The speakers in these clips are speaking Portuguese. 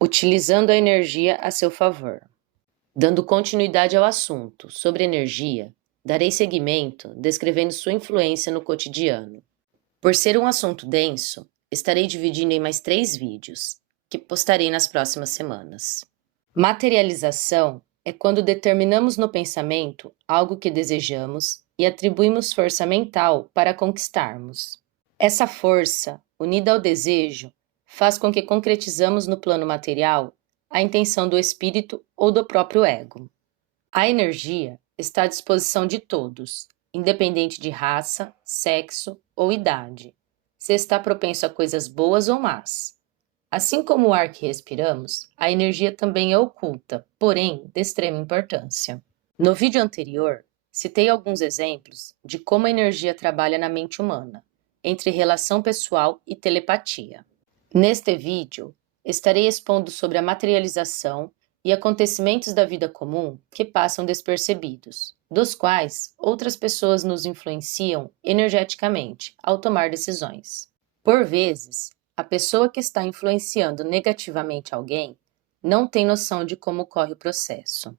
Utilizando a energia a seu favor. Dando continuidade ao assunto sobre energia, darei seguimento descrevendo sua influência no cotidiano. Por ser um assunto denso, estarei dividindo em mais 3 vídeos, que postarei nas próximas semanas. Materialização é quando determinamos no pensamento algo que desejamos e atribuímos força mental para conquistarmos. Essa força, unida ao desejo, faz com que concretizamos no plano material a intenção do espírito ou do próprio ego. A energia está à disposição de todos, independente de raça, sexo ou idade. Se está propenso a coisas boas ou más. Assim como o ar que respiramos, a energia também é oculta, porém de extrema importância. No vídeo anterior, citei alguns exemplos de como a energia trabalha na mente humana, entre relação pessoal e telepatia. Neste vídeo, estarei expondo sobre a materialização e acontecimentos da vida comum que passam despercebidos, dos quais outras pessoas nos influenciam energeticamente ao tomar decisões. Por vezes, a pessoa que está influenciando negativamente alguém não tem noção de como ocorre o processo.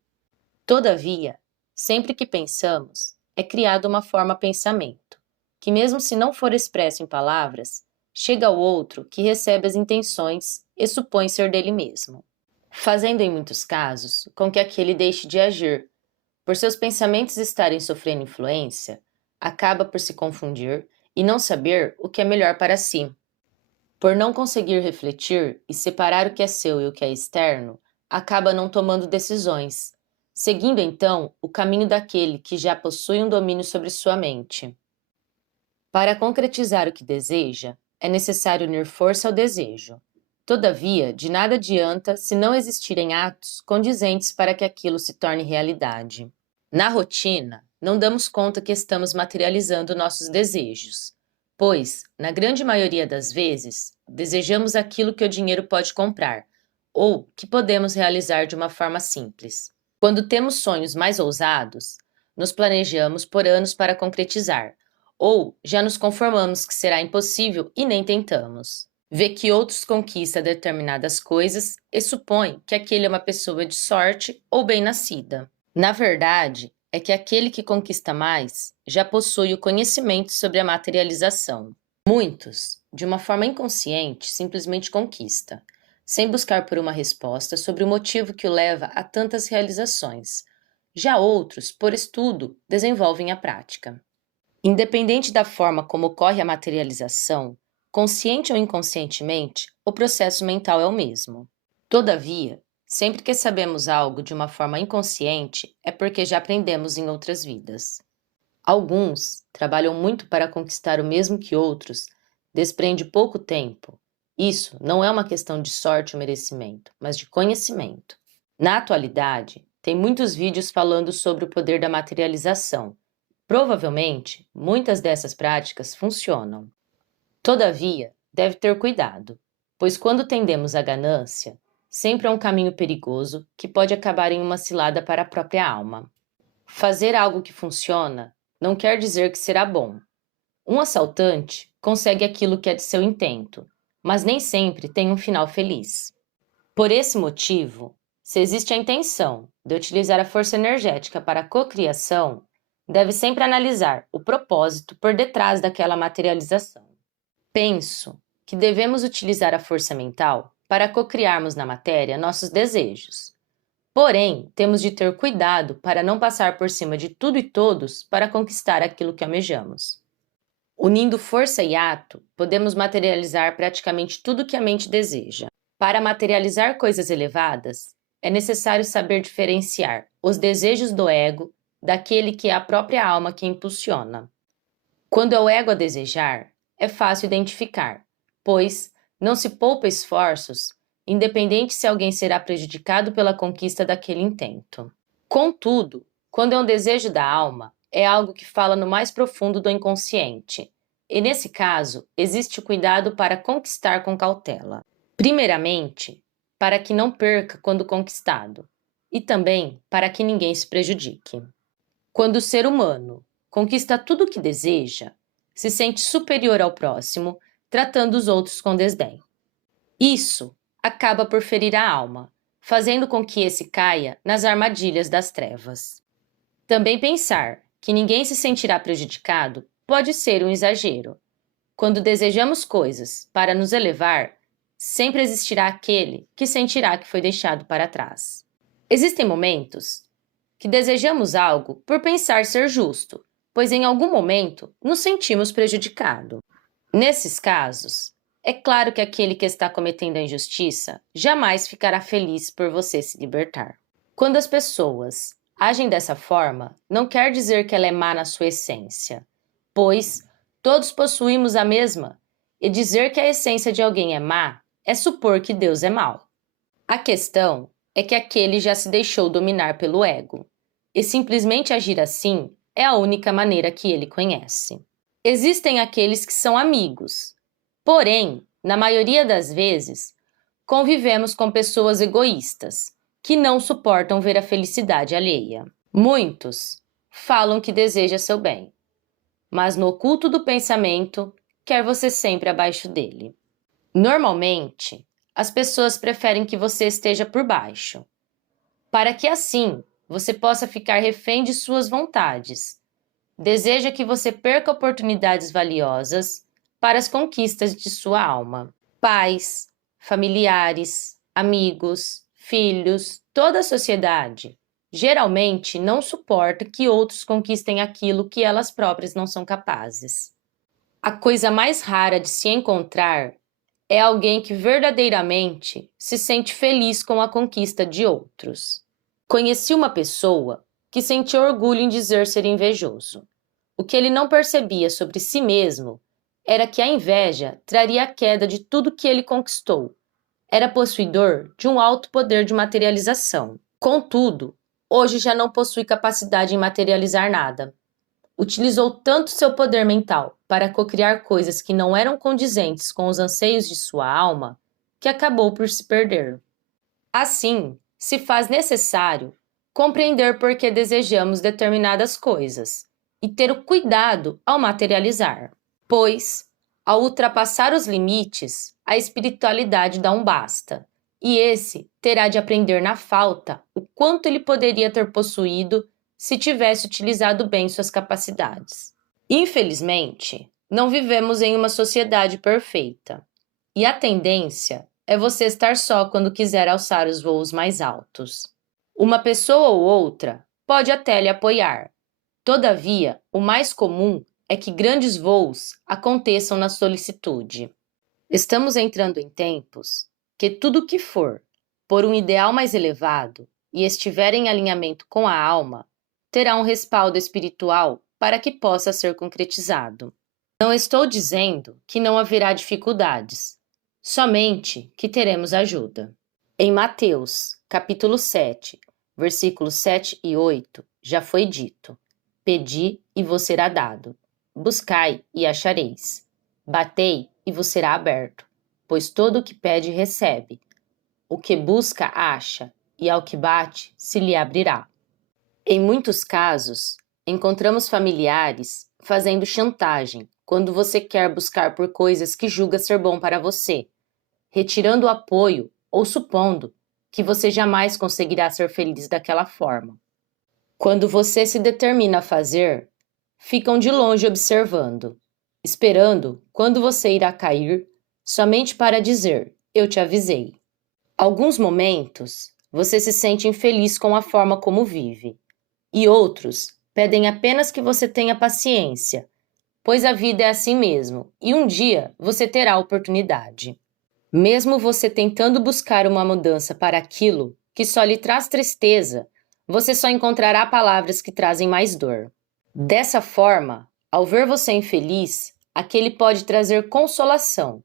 Todavia, sempre que pensamos, é criada uma forma-pensamento, que mesmo se não for expresso em palavras, chega ao outro que recebe as intenções e supõe ser dele mesmo, fazendo em muitos casos com que aquele deixe de agir. Por seus pensamentos estarem sofrendo influência, acaba por se confundir e não saber o que é melhor para si. Por não conseguir refletir e separar o que é seu e o que é externo, acaba não tomando decisões, seguindo então o caminho daquele que já possui um domínio sobre sua mente. Para concretizar o que deseja, é necessário unir força ao desejo. Todavia, de nada adianta se não existirem atos condizentes para que aquilo se torne realidade. Na rotina, não damos conta que estamos materializando nossos desejos, pois, na grande maioria das vezes, desejamos aquilo que o dinheiro pode comprar, ou que podemos realizar de uma forma simples. Quando temos sonhos mais ousados, nos planejamos por anos para concretizar, ou já nos conformamos que será impossível e nem tentamos. Vê que outros conquistam determinadas coisas e supõe que aquele é uma pessoa de sorte ou bem-nascida. Na verdade, é que aquele que conquista mais já possui o conhecimento sobre a materialização. Muitos, de uma forma inconsciente, simplesmente conquista, sem buscar por uma resposta sobre o motivo que o leva a tantas realizações. Já outros, por estudo, desenvolvem a prática. Independente da forma como ocorre a materialização, consciente ou inconscientemente, o processo mental é o mesmo. Todavia, sempre que sabemos algo de uma forma inconsciente, é porque já aprendemos em outras vidas. Alguns trabalham muito para conquistar o mesmo que outros, desprende pouco tempo. Isso não é uma questão de sorte ou merecimento, mas de conhecimento. Na atualidade, tem muitos vídeos falando sobre o poder da materialização. Provavelmente, muitas dessas práticas funcionam. Todavia, deve ter cuidado, pois quando tendemos à ganância, sempre é um caminho perigoso que pode acabar em uma cilada para a própria alma. Fazer algo que funciona não quer dizer que será bom. Um assaltante consegue aquilo que é de seu intento, mas nem sempre tem um final feliz. Por esse motivo, se existe a intenção de utilizar a força energética para a cocriação, deve sempre analisar o propósito por detrás daquela materialização. Penso que devemos utilizar a força mental para cocriarmos na matéria nossos desejos. Porém, temos de ter cuidado para não passar por cima de tudo e todos para conquistar aquilo que almejamos. Unindo força e ato, podemos materializar praticamente tudo que a mente deseja. Para materializar coisas elevadas, é necessário saber diferenciar os desejos do ego daquele que é a própria alma que impulsiona. Quando é o ego a desejar, é fácil identificar, pois não se poupa esforços, independente se alguém será prejudicado pela conquista daquele intento. Contudo, quando é um desejo da alma, é algo que fala no mais profundo do inconsciente, e nesse caso, existe o cuidado para conquistar com cautela. Primeiramente, para que não perca quando conquistado, e também para que ninguém se prejudique. Quando o ser humano conquista tudo o que deseja, se sente superior ao próximo, tratando os outros com desdém. Isso acaba por ferir a alma, fazendo com que esse caia nas armadilhas das trevas. Também pensar que ninguém se sentirá prejudicado pode ser um exagero. Quando desejamos coisas para nos elevar, sempre existirá aquele que sentirá que foi deixado para trás. Existem momentos que desejamos algo por pensar ser justo, pois em algum momento nos sentimos prejudicados. Nesses casos, é claro que aquele que está cometendo a injustiça jamais ficará feliz por você se libertar. Quando as pessoas agem dessa forma, não quer dizer que ela é má na sua essência, pois todos possuímos a mesma, e dizer que a essência de alguém é má é supor que Deus é mau. A questão é que aquele já se deixou dominar pelo ego, e simplesmente agir assim é a única maneira que ele conhece. Existem aqueles que são amigos, porém, na maioria das vezes, convivemos com pessoas egoístas, que não suportam ver a felicidade alheia. Muitos falam que deseja seu bem, mas no oculto do pensamento, quer você sempre abaixo dele. Normalmente, as pessoas preferem que você esteja por baixo, para que assim você possa ficar refém de suas vontades. Deseja que você perca oportunidades valiosas para as conquistas de sua alma. Pais, familiares, amigos, filhos, toda a sociedade geralmente não suporta que outros conquistem aquilo que elas próprias não são capazes. A coisa mais rara de se encontrar é alguém que verdadeiramente se sente feliz com a conquista de outros. Conheci uma pessoa que sentia orgulho em dizer ser invejoso. O que ele não percebia sobre si mesmo era que a inveja traria a queda de tudo que ele conquistou. Era possuidor de um alto poder de materialização. Contudo, hoje já não possui capacidade em materializar nada. Utilizou tanto seu poder mental para cocriar coisas que não eram condizentes com os anseios de sua alma, que acabou por se perder. Assim, se faz necessário compreender por que desejamos determinadas coisas e ter o cuidado ao materializar, pois, ao ultrapassar os limites, a espiritualidade dá um basta, e esse terá de aprender na falta o quanto ele poderia ter possuído se tivesse utilizado bem suas capacidades. Infelizmente, não vivemos em uma sociedade perfeita, e a tendência é você estar só quando quiser alçar os voos mais altos. Uma pessoa ou outra pode até lhe apoiar. Todavia, o mais comum é que grandes voos aconteçam na solicitude. Estamos entrando em tempos que tudo o que for por um ideal mais elevado e estiver em alinhamento com a alma, terá um respaldo espiritual para que possa ser concretizado. Não estou dizendo que não haverá dificuldades, somente que teremos ajuda. Em Mateus, capítulo 7, versículos 7 e 8, já foi dito: Pedi e vos será dado, buscai e achareis, batei e vos será aberto, pois todo o que pede recebe, o que busca acha, e ao que bate se lhe abrirá. Em muitos casos, encontramos familiares fazendo chantagem quando você quer buscar por coisas que julga ser bom para você, retirando o apoio ou supondo que você jamais conseguirá ser feliz daquela forma. Quando você se determina a fazer, ficam de longe observando, esperando quando você irá cair, somente para dizer: eu te avisei. Alguns momentos, você se sente infeliz com a forma como vive, e outros pedem apenas que você tenha paciência, pois a vida é assim mesmo, e um dia você terá a oportunidade. Mesmo você tentando buscar uma mudança para aquilo que só lhe traz tristeza, você só encontrará palavras que trazem mais dor. Dessa forma, ao ver você infeliz, aquele pode trazer consolação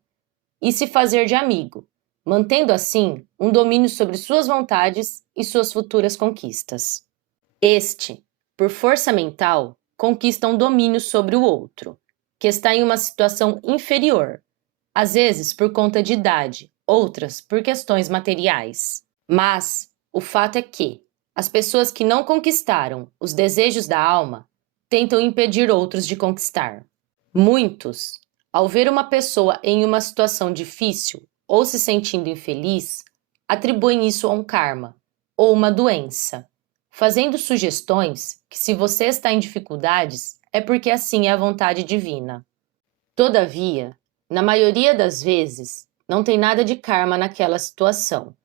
e se fazer de amigo, mantendo assim um domínio sobre suas vontades e suas futuras conquistas. Este, por força mental, conquista um domínio sobre o outro, que está em uma situação inferior, às vezes por conta de idade, outras por questões materiais. Mas o fato é que as pessoas que não conquistaram os desejos da alma tentam impedir outros de conquistar. Muitos, ao ver uma pessoa em uma situação difícil, ou se sentindo infeliz, atribuem isso a um karma ou uma doença, fazendo sugestões que, se você está em dificuldades, é porque assim é a vontade divina. Todavia, na maioria das vezes, não tem nada de karma naquela situação.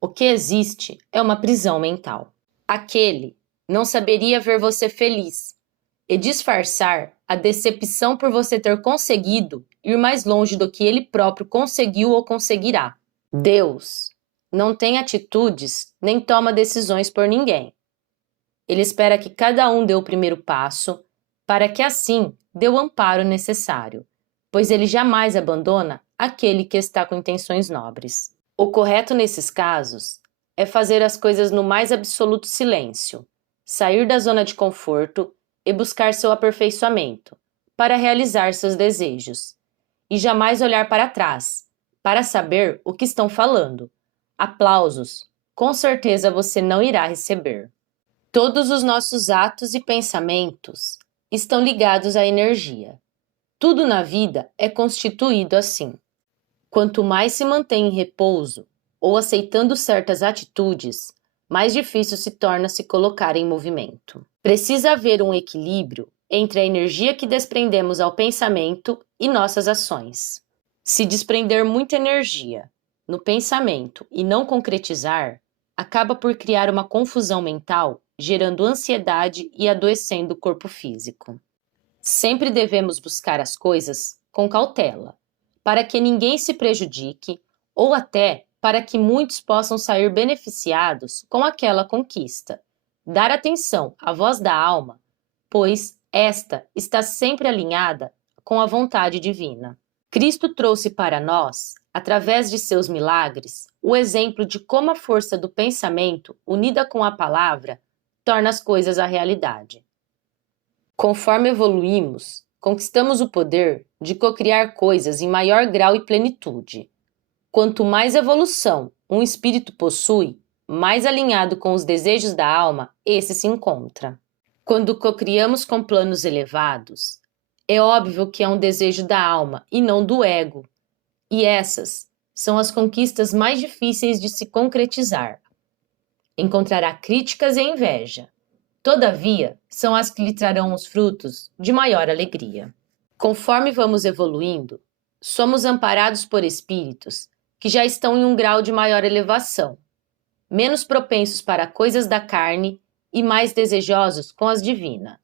O que existe é uma prisão mental. Aquele não saberia ver você feliz e disfarçar a decepção por você ter conseguido ir mais longe do que ele próprio conseguiu ou conseguirá. Deus não tem atitudes nem toma decisões por ninguém. Ele espera que cada um dê o primeiro passo para que assim dê o amparo necessário, pois ele jamais abandona aquele que está com intenções nobres. O correto nesses casos é fazer as coisas no mais absoluto silêncio, sair da zona de conforto e buscar seu aperfeiçoamento, para realizar seus desejos, e jamais olhar para trás, para saber o que estão falando. Aplausos, com certeza você não irá receber. Todos os nossos atos e pensamentos estão ligados à energia. Tudo na vida é constituído assim. Quanto mais se mantém em repouso ou aceitando certas atitudes, mais difícil se torna se colocar em movimento. Precisa haver um equilíbrio entre a energia que desprendemos ao pensamento e nossas ações. Se desprender muita energia no pensamento e não concretizar, acaba por criar uma confusão mental, gerando ansiedade e adoecendo o corpo físico. Sempre devemos buscar as coisas com cautela, para que ninguém se prejudique ou até para que muitos possam sair beneficiados com aquela conquista. Dar atenção à voz da alma, pois esta está sempre alinhada com a vontade divina. Cristo trouxe para nós, através de seus milagres, o exemplo de como a força do pensamento, unida com a palavra, torna as coisas a realidade. Conforme evoluímos, conquistamos o poder de cocriar coisas em maior grau e plenitude. Quanto mais evolução um espírito possui, mais alinhado com os desejos da alma esse se encontra. Quando cocriamos com planos elevados, é óbvio que é um desejo da alma e não do ego, e essas são as conquistas mais difíceis de se concretizar. Encontrará críticas e inveja. Todavia, são as que lhe trarão os frutos de maior alegria. Conforme vamos evoluindo, somos amparados por espíritos que já estão em um grau de maior elevação, menos propensos para coisas da carne e mais desejosos com as divinas.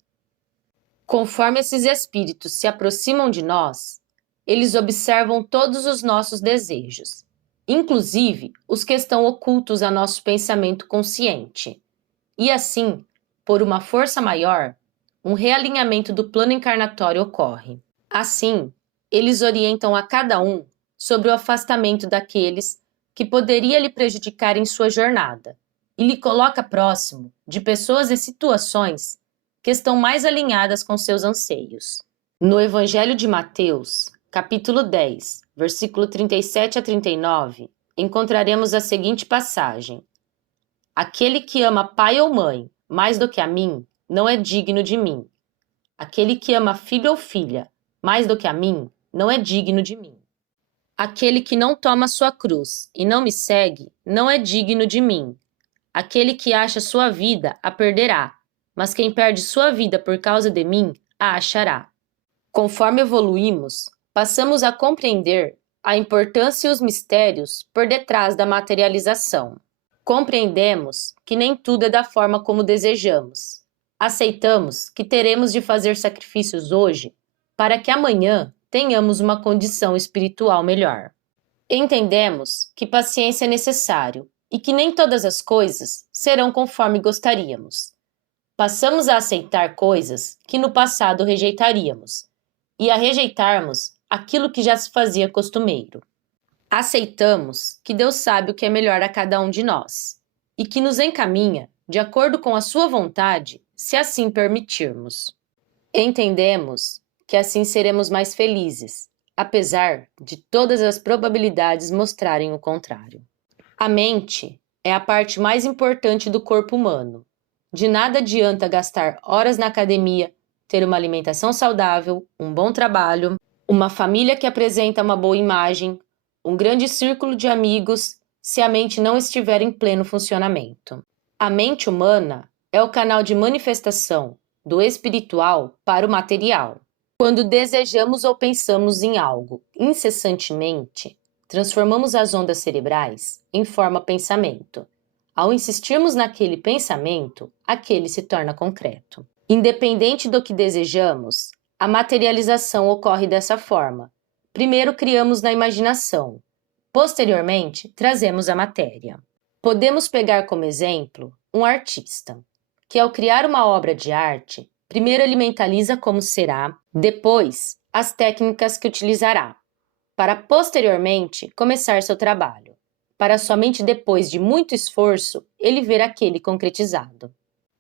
Conforme esses espíritos se aproximam de nós, eles observam todos os nossos desejos, inclusive os que estão ocultos a nosso pensamento consciente, e assim, por uma força maior, um realinhamento do plano encarnatório ocorre. Assim, eles orientam a cada um sobre o afastamento daqueles que poderia lhe prejudicar em sua jornada e lhe coloca próximo de pessoas e situações que estão mais alinhadas com seus anseios. No Evangelho de Mateus, capítulo 10, versículo 37 a 39, encontraremos a seguinte passagem: Aquele que ama pai ou mãe mais do que a mim, não é digno de mim. Aquele que ama filho ou filha mais do que a mim, não é digno de mim. Aquele que não toma sua cruz e não me segue, não é digno de mim. Aquele que acha sua vida, a perderá, mas quem perde sua vida por causa de mim, a achará. Conforme evoluímos, passamos a compreender a importância e os mistérios por detrás da materialização. Compreendemos que nem tudo é da forma como desejamos. Aceitamos que teremos de fazer sacrifícios hoje para que amanhã tenhamos uma condição espiritual melhor. Entendemos que paciência é necessário e que nem todas as coisas serão conforme gostaríamos. Passamos a aceitar coisas que no passado rejeitaríamos e a rejeitarmos aquilo que já se fazia costumeiro. Aceitamos que Deus sabe o que é melhor a cada um de nós e que nos encaminha de acordo com a sua vontade, se assim permitirmos. Entendemos que assim seremos mais felizes, apesar de todas as probabilidades mostrarem o contrário. A mente é a parte mais importante do corpo humano. De nada adianta gastar horas na academia, ter uma alimentação saudável, um bom trabalho, uma família que apresenta uma boa imagem, um grande círculo de amigos se a mente não estiver em pleno funcionamento. A mente humana é o canal de manifestação do espiritual para o material. Quando desejamos ou pensamos em algo incessantemente, transformamos as ondas cerebrais em forma pensamento. Ao insistirmos naquele pensamento, aquele se torna concreto. Independente do que desejamos, a materialização ocorre dessa forma. Primeiro criamos na imaginação, posteriormente trazemos a matéria. Podemos pegar como exemplo um artista, que ao criar uma obra de arte, primeiro ele mentaliza como será, depois as técnicas que utilizará, para posteriormente começar seu trabalho, para somente depois de muito esforço ele ver aquele concretizado.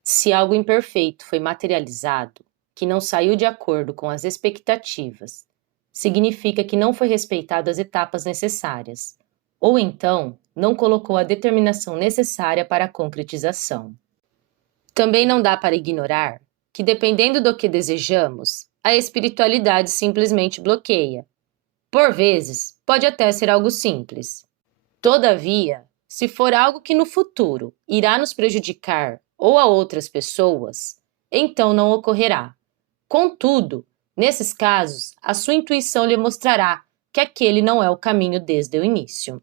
Se algo imperfeito foi materializado, que não saiu de acordo com as expectativas, significa que não foi respeitado as etapas necessárias, ou então não colocou a determinação necessária para a concretização. Também não dá para ignorar que, dependendo do que desejamos, a espiritualidade simplesmente bloqueia. Por vezes, pode até ser algo simples. Todavia, se for algo que no futuro irá nos prejudicar ou a outras pessoas, então não ocorrerá. Contudo, nesses casos, a sua intuição lhe mostrará que aquele não é o caminho desde o início.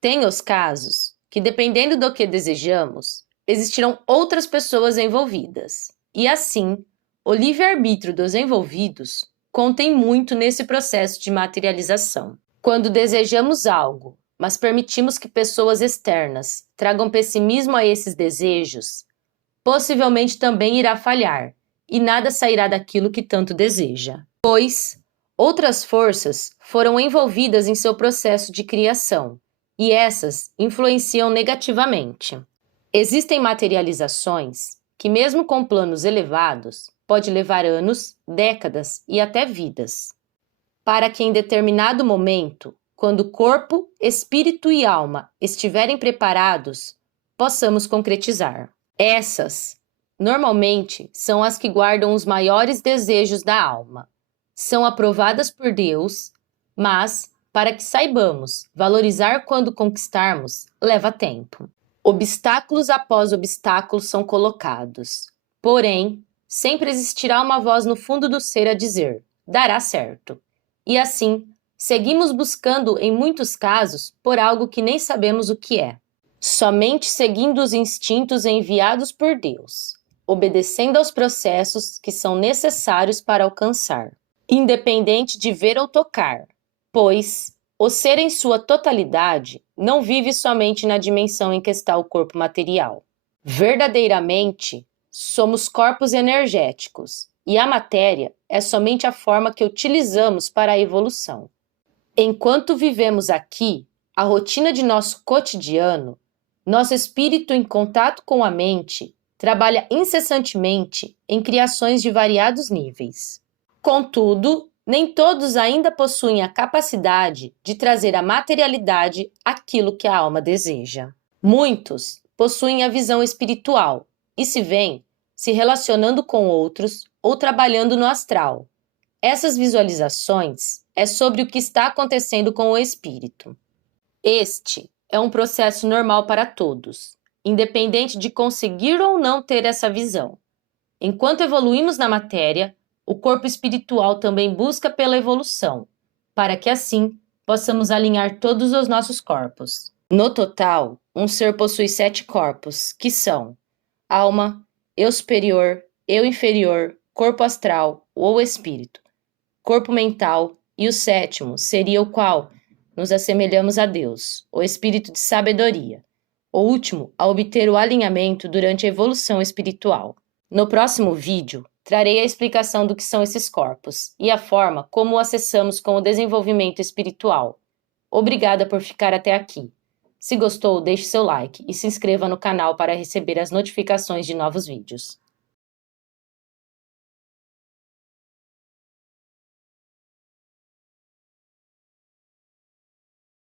Tem os casos que, dependendo do que desejamos, existirão outras pessoas envolvidas, e assim, o livre-arbítrio dos envolvidos contém muito nesse processo de materialização. Quando desejamos algo, mas permitimos que pessoas externas tragam pessimismo a esses desejos, possivelmente também irá falhar, e nada sairá daquilo que tanto deseja, pois outras forças foram envolvidas em seu processo de criação, e essas influenciam negativamente. Existem materializações que, mesmo com planos elevados, pode levar anos, décadas e até vidas, para que em determinado momento, quando corpo, espírito e alma estiverem preparados, possamos concretizar. Essas, normalmente, são as que guardam os maiores desejos da alma. São aprovadas por Deus, mas, para que saibamos valorizar quando conquistarmos, leva tempo. Obstáculos após obstáculos são colocados. Porém, sempre existirá uma voz no fundo do ser a dizer: dará certo. E assim, seguimos buscando, em muitos casos, por algo que nem sabemos o que é. Somente seguindo os instintos enviados por Deus, obedecendo aos processos que são necessários para alcançar, independente de ver ou tocar, pois o ser em sua totalidade não vive somente na dimensão em que está o corpo material. Verdadeiramente, somos corpos energéticos, e a matéria é somente a forma que utilizamos para a evolução. Enquanto vivemos aqui, a rotina de nosso cotidiano, nosso espírito em contato com a mente trabalha incessantemente em criações de variados níveis. Contudo, nem todos ainda possuem a capacidade de trazer à materialidade aquilo que a alma deseja. Muitos possuem a visão espiritual e se veem se relacionando com outros ou trabalhando no astral. Essas visualizações é sobre o que está acontecendo com o espírito. Este é um processo normal para todos, independente de conseguir ou não ter essa visão. Enquanto evoluímos na matéria, o corpo espiritual também busca pela evolução, para que assim possamos alinhar todos os nossos corpos. No total, um ser possui 7 corpos, que são alma, eu superior, eu inferior, corpo astral ou espírito, corpo mental, e o 7º seria o qual nos assemelhamos a Deus, o espírito de sabedoria, o último a obter o alinhamento durante a evolução espiritual. No próximo vídeo, trarei a explicação do que são esses corpos e a forma como o acessamos com o desenvolvimento espiritual. Obrigada por ficar até aqui. Se gostou, deixe seu like e se inscreva no canal para receber as notificações de novos vídeos.